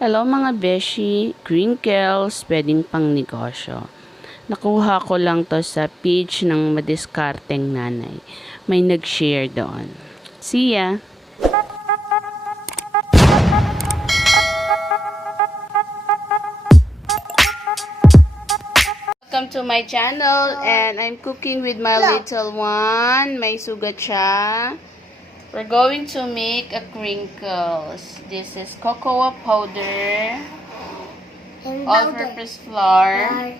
Hello mga beshi, Kringles, pwedeng pang negosyo. Nakuha ko lang to sa page ng madiskarteng nanay. May nag-share doon. See ya! Welcome to my channel and I'm cooking with my little one. May sugat siya. We're going to make a crinkles. This is cocoa powder, all-purpose flour,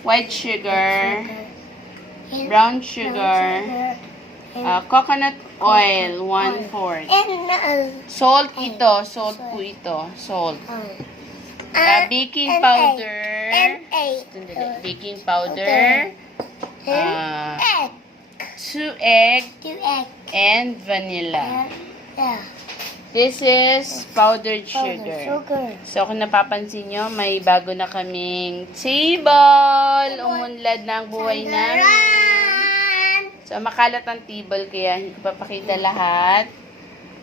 white sugar, brown sugar, coconut oil, 1/4. Salt ito, salt po ito, salt. Baking powder, baking powder, 2 egg, and vanilla. This is powdered sugar. So, kung napapansin nyo, may bago na kaming table. Umunlad na ang buhay namin. So, makalat ang table, kaya hindi ko papakita lahat.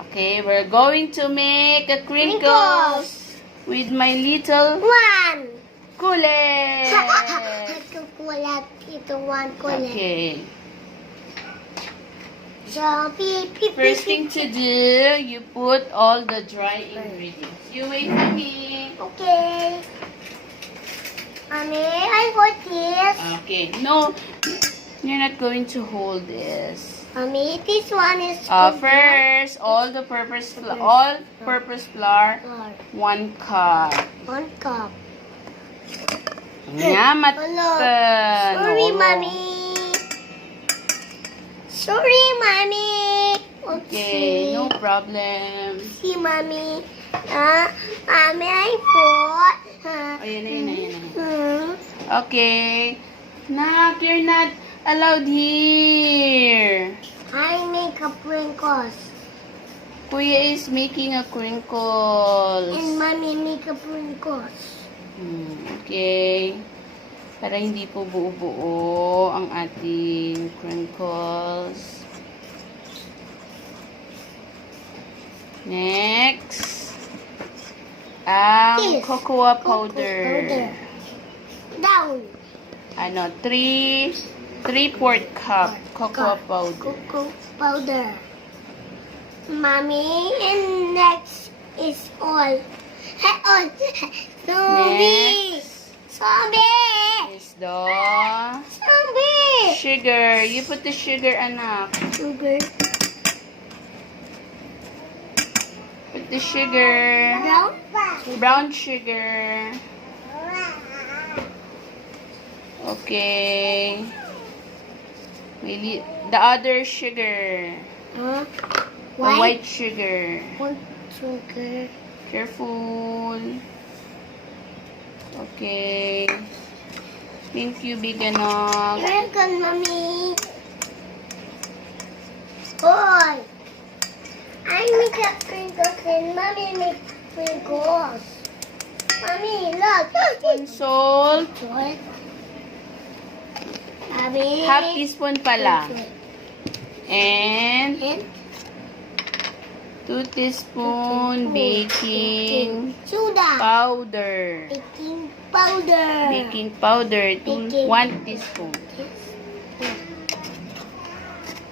Okay, we're going to make a crinkles with my little kulit. Okay. First thing to do, you put all the dry ingredients. You wait for me. Okay. Mommy, I got this. Okay. No, you're not going to hold this. Mommy, this one is First, all-purpose flour, 1 cup. 1 cup. Nyamat. Sorry, Mommy. Sorry, Mommy. Okay, no problem. See, Mommy. Mommy, I bought. Ayan na. Okay. Nak, you're not allowed here. I make a crinkles. Kuya is making a crinkles. And Mommy make a crinkles. Okay. Para hindi po buo-buo ang ating crinkles. Next, ang cocoa powder. Down. 3/4 cup cocoa powder. Cocoa powder. Mommy, and next is all. Zombie. Zombie. Is the Zombie. sugar. You put the sugar, anak. Sugar. Put the sugar. Brown sugar. Okay. The other sugar. White sugar. White sugar. Careful. Okay. Thank you, big anak. Welcome, Mommy. Boy. I make a crinkles and Mommy make crinkles. Mommy, look. One salt. What? Mommy. Half teaspoon pala. And 2 teaspoon baking soda. powder. Baking powder. Baking powder. 1 teaspoon.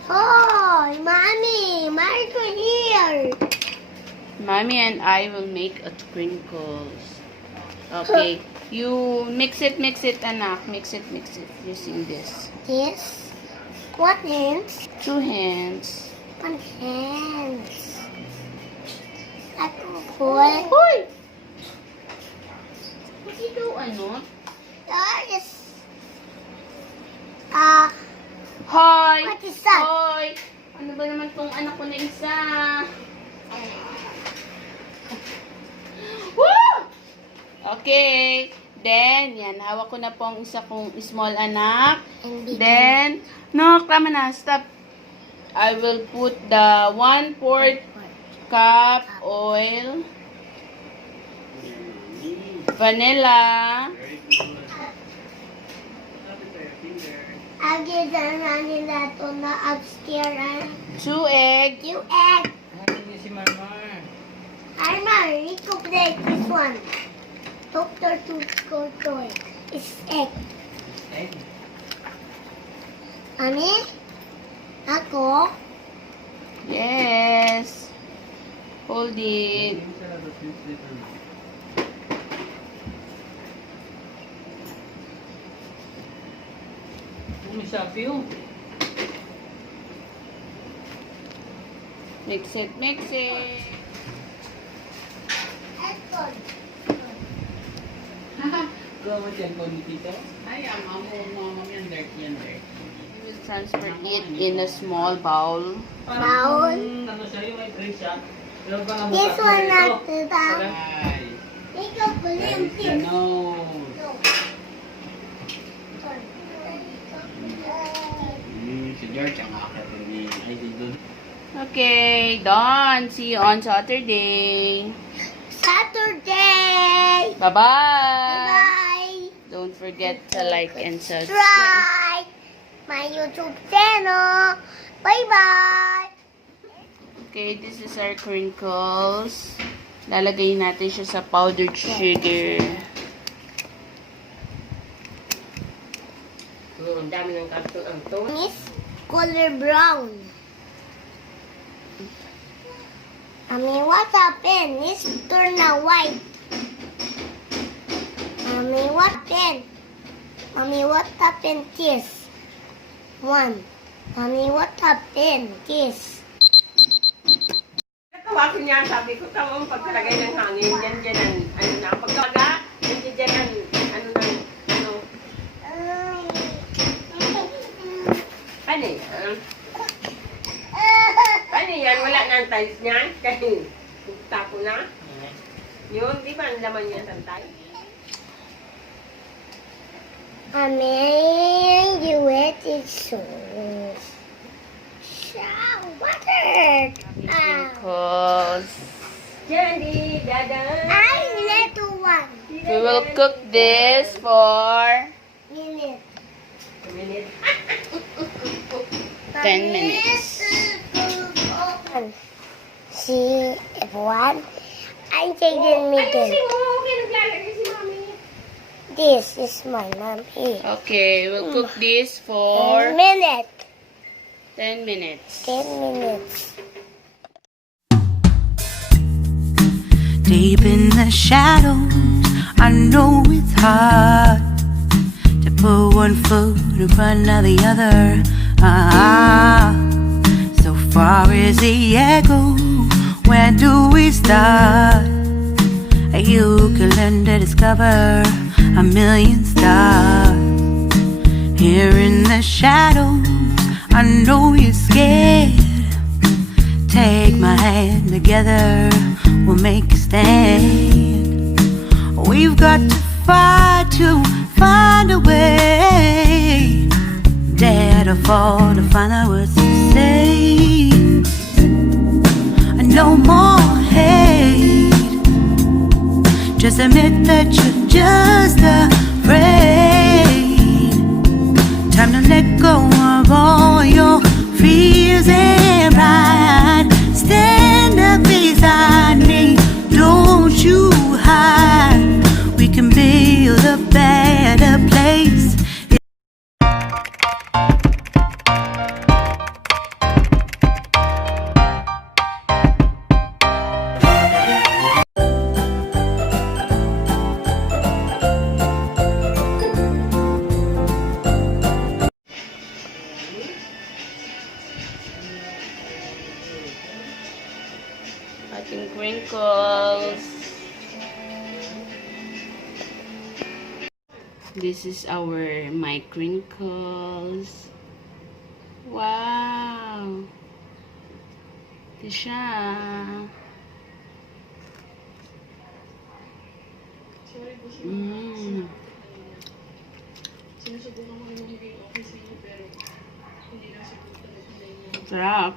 Oh, Mommy, Marco here. Mommy and I will make a crinkles. Okay. You mix it, anak. Mix it, using this. Yes. What hands? 2 hands. 1 hands. Ako boy. Hoy! Ikaw ano? Yes. Hoy! What is that? Hoy! Ano ba naman tong anak ko na isa? Woo! Okay. Then, yan. Hawak ko na po ang isa kong small anak. Then, no, tama na. Stop. I will put the 1/4 cup oil, vanilla, I'll give the vanilla to the upstairs. 2 egg, 2 egg. Si Marmar. I'm ready to play this one. Doctor to toy. It's egg. Egg? Mommy? Ako? Yes. Hold it. May sabi Mix it, mix it. Apple. Gawa dyan ko ni Tito. Ay, yan, dirt. We will transfer it in a small bowl. Bowl. Ano sa'yo, may tray siya. Pero baka This bukas one na not ito. to that. Ay, Make a balloon that is the here. nose. Si George ang akit ay dito. Okay, done. See you on Saturday. Saturday. Bye-bye. Bye. Don't forget to like and subscribe. Subscribe my YouTube channel. Bye-bye. Okay, this is our crinkles. Lalagay natin siya sa powdered sugar. Ang dami ng karton ang to. Miss color brown. What happened? It's turn now white. What happened? What happened? This one. What happened? This. Tawakin niya, sabi ko, tawang pagkalagay ng hangin, yan dyan ang, ano na, pagkaga, yan dyan ang, ano, ano yan? Ano yan, wala na ang tiles niyan, kasi tapo na. Yun, di ba ang laman niya ng tiles? You wet it so. Water. Crinkles. Candy, dada. I little one. We will cook this for Minute. A minute. 10 minutes. See everyone. I'm taking me Ayusin this. mo, okay, naglalagay si mami. This is my mommy. Okay, we'll cook this for 10 minutes. 10 minutes. 10 minutes. Deep in the shadows, I know it's hard to put one foot in front of the other. So far as the echo, where do we start? You can learn to discover a million stars. Here in the shadows, I know you're scared. Take my hand, together we'll make a stand. We've got to fight to find a way. Dare to fall to find out what to say. No more hate. Just admit that you're just afraid. Time to let go of all your fears and pride. Stand up beside me, don't you hide. We can build a better place. Ating crinkles. This is my crinkles. Wow! Ito siya. Sarap.